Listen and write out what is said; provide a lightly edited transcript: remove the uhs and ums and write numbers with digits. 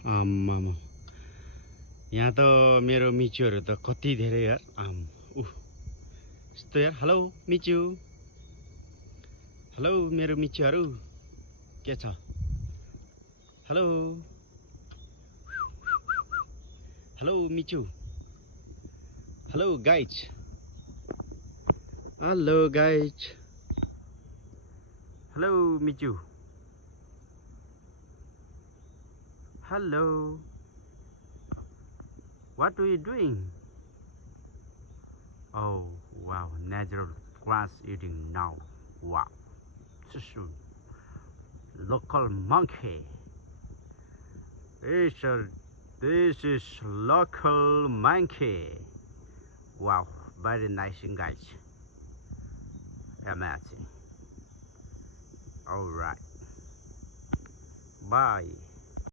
आम्मामा यहाँ त मेरो मिचुहरू त कति धेरै यार यस्तो यार। हेलो मिचु, हेलो मेरो मिचुहरू के छ? हेलो हेलो मिचु, hello guys, hello guys, hello मिचु, hello, what are you doing? Oh wow, natural grass eating now. Wow, so soon. Local monkey. This is local monkey. Wow, very nice guys. Amazing. All right. Bye.